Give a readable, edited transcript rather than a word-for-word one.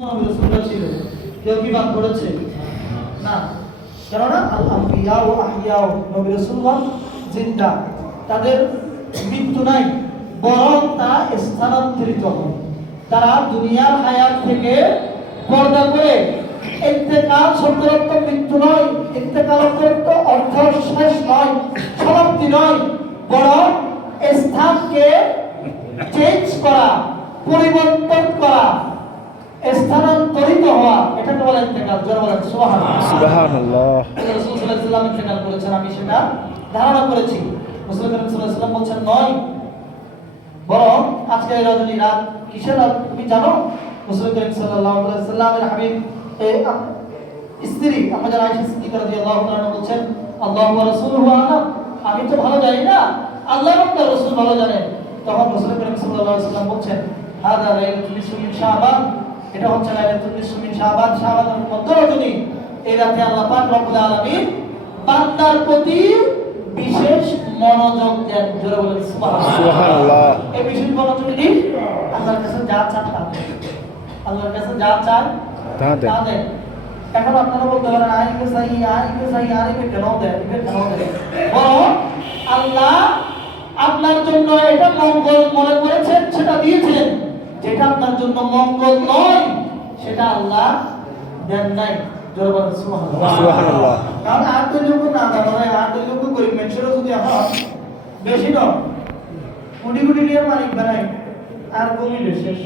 রাসূলরা ছিল, কেউ কি বাদ করেছে? না, কেননা আল আম্বিয়া ও আহিয়া নবী রাসূলগণ জিন্দা, তাদের মৃত্যু নাই, বরং তা স্থানান্তরিত হয়। তারা দুনিয়ার হায়াত থেকে পর্দা করে ইন্তেকাল শব্দের অর্থ মৃত্যু নয়, ইন্তেকাল অর্থ শেষ নয়, সমাপ্তি নয়, বরং স্থানকে চেঞ্জ করা, পরিবর্তন করা, স্থানান্তরিত হওয়া, এটাকে বলে ইন্তেকাল। যারা বলেন সুবহানাল্লাহ সুবহানাল্লাহ। রাসূল সাল্লাল্লাহু আলাইহি ওয়াসাল্লাম ইন্তেকাল করেছেন, আমি সেটা ধারণা করেছি। রাসূল সাল্লাল্লাহু আলাইহি ওয়াসাল্লাম বলছেন নয়, বরং আজকে রজনী রাত কিসের রাত তুমি জানো? রাসূল সাল্লাল্লাহু আলাইহি ওয়াসাল্লামের হাবিব স্ত্রী আমাদের আয়েশা সিদ্দিকা রাদিয়াল্লাহু তাআলা বলছেন, আল্লাহু ওয়া রাসূলুহু আ'লাম, আমি তো ভালো জানি না, আল্লাহ এবং তার রাসূল ভালো জানেন। তখন রাসূল সাল্লাল্লাহু আলাইহি ওয়াসাল্লাম বলছেন, হাদা লাইলাতুল নিসফি মিন শাবান, এটা হচ্ছে লাইলাতুল নিসফি মিন শাবান, শাবানের মধ্য রজনী। এই রাতে আল্লাহ পাক রব্বুল আলামিন বান্দার প্রতি বিশেষ মনোযোগ দেন। জোরে বলেন সুবহানাল্লাহ। এই বিশেষ মনোযোগ কি? আল্লাহর কাছে যা চান তা দেন, আল্লাহর কাছে যা চান তা দেন। এখন আপনারা বলতে পারেন আইকে চাই আর একে কেন দেন, বরং আল্লাহ আপনার জন্য এটা মঙ্গল মনে করেছেন, সেটা দিয়েছেন। যেটা আপনার জন্য মঙ্গল নয়, সেটা আল্লাহ দেন নাই। জোরে বলেন সুবহানাল্লাহ। কারণ আর দুর্যোগ না মানে আর দুর্যোগ গরিব মানুষেরও যদি এখন বেশি নয়, কোটি কোটি টাকার মালিক বানাই আর কমিলে শেষ।